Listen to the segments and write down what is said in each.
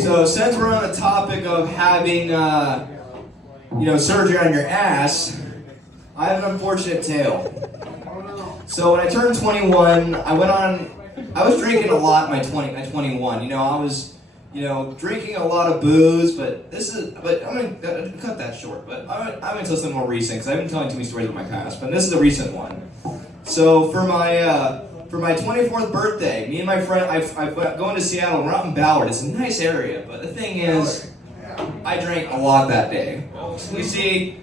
So since we're on the topic of having, surgery on your ass, I have an unfortunate tale. So when I turned 21, I was drinking a lot at 21. I was, drinking a lot of booze, but I'm gonna cut that short. But I'm gonna tell something more recent because I've been telling too many stories about my past, but this is a recent one. So for my 24th birthday, me and my friend, I've going to Seattle. We're out in Ballard. It's a nice area, but the thing is, I drank a lot that day. You see,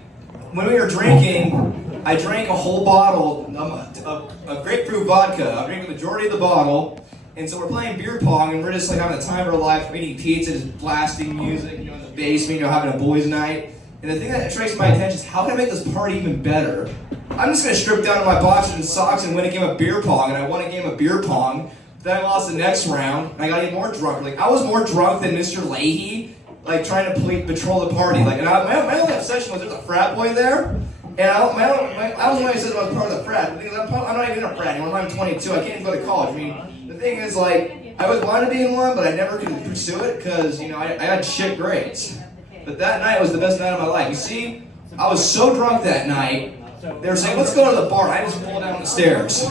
when we were drinking, I drank a whole bottle of grapefruit vodka. I drank the majority of the bottle, and so we're playing beer pong, and we're just like having the time of our life, eating pizza, just blasting music, in the basement, having a boys' night. And the thing that attracts my attention is how can I make this party even better? I'm just gonna strip down to my boxers and socks and win a game of beer pong, and I won a game of beer pong. Then I lost the next round, and I got even more drunk. Like I was more drunk than Mr. Leahy, trying to patrol the party. My only obsession was there's a frat boy there, and I was only said I was part of the frat. Because I'm not even in a frat anymore. I'm 22. I can't even go to college. I mean, the thing is, I always wanted to be in one, but I never could pursue it because I had shit grades. But that night was the best night of my life. You see, I was so drunk that night. They were saying, let's go to the bar. I just pulled down the stairs.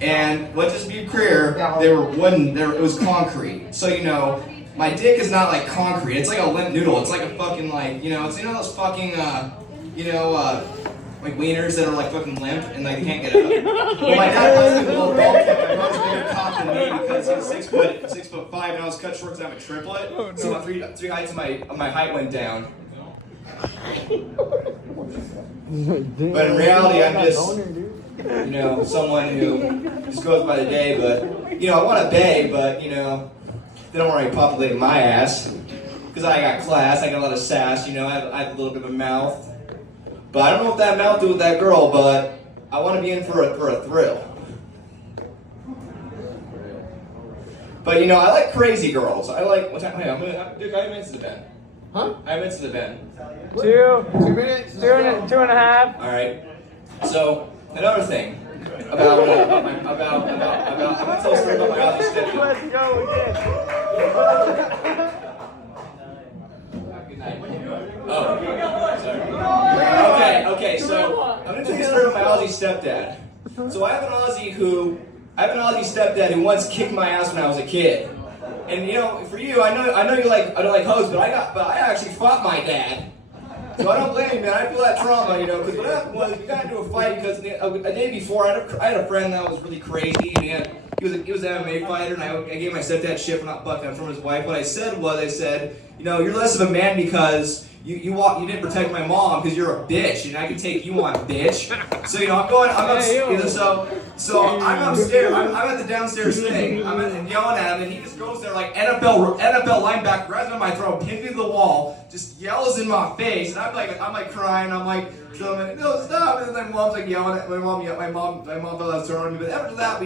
And let's just be clear, they were wooden, it was concrete. So, my dick is not like concrete. It's like a limp noodle. It's like a fucking it's those fucking, wieners that are fucking limp and they can't get up. But my dad was a little bulky. My brother's bigger cock than me because he's 6'5", and I was cut short because I'm a triplet. So my three heights of my height went down. But in reality, I'm just, someone who just goes by the day. But I want to beg, but they don't want to populate my ass because I got class. I got a lot of sass. I have a little bit of a mouth. But I don't know if that mouth do with that girl, but I want to be in for a thrill. But I like crazy girls. I like what time? Hey, Duke, how many minutes has it been? Huh? How many minutes has it been? 2 minutes. 2.5. All right. So another thing about I'm gonna tell a story about my autistic stepdad. Let's go again. Good night. Oh, sorry. Okay. So I'm gonna tell you a story about my Aussie stepdad. So I have an Aussie stepdad who once kicked my ass when I was a kid. And for you, I know I don't like hoes, but I actually fought my dad. So I don't blame you, man. I feel that trauma, because what happened was we got into a fight because a day before I had a friend that was really crazy, and he was an MMA fighter, and I gave my stepdad shit for not bucking up from his wife. What I said was, you're less of a man because you didn't protect my mom because you're a bitch, and I can take you on, bitch. So I'm upstairs. I'm at the downstairs thing. I'm yelling at him, and he just goes there like NFL linebacker, grabs me on my throat, pins me to the wall, just yells in my face, and I'm like crying. I'm like, no, stop! And then my mom's like yelling at my mom. My mom thought I was throwing me, but after that,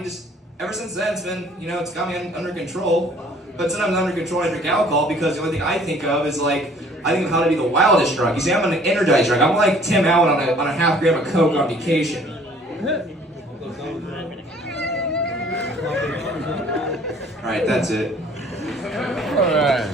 ever since then, it's been it's got me under control. But sometimes under control, I drink alcohol because the only thing I think of is I think of how to be the wildest drunk. You see, I'm an energized drunk. I'm like Tim Allen on a half gram of coke on vacation. All right, that's it. All right.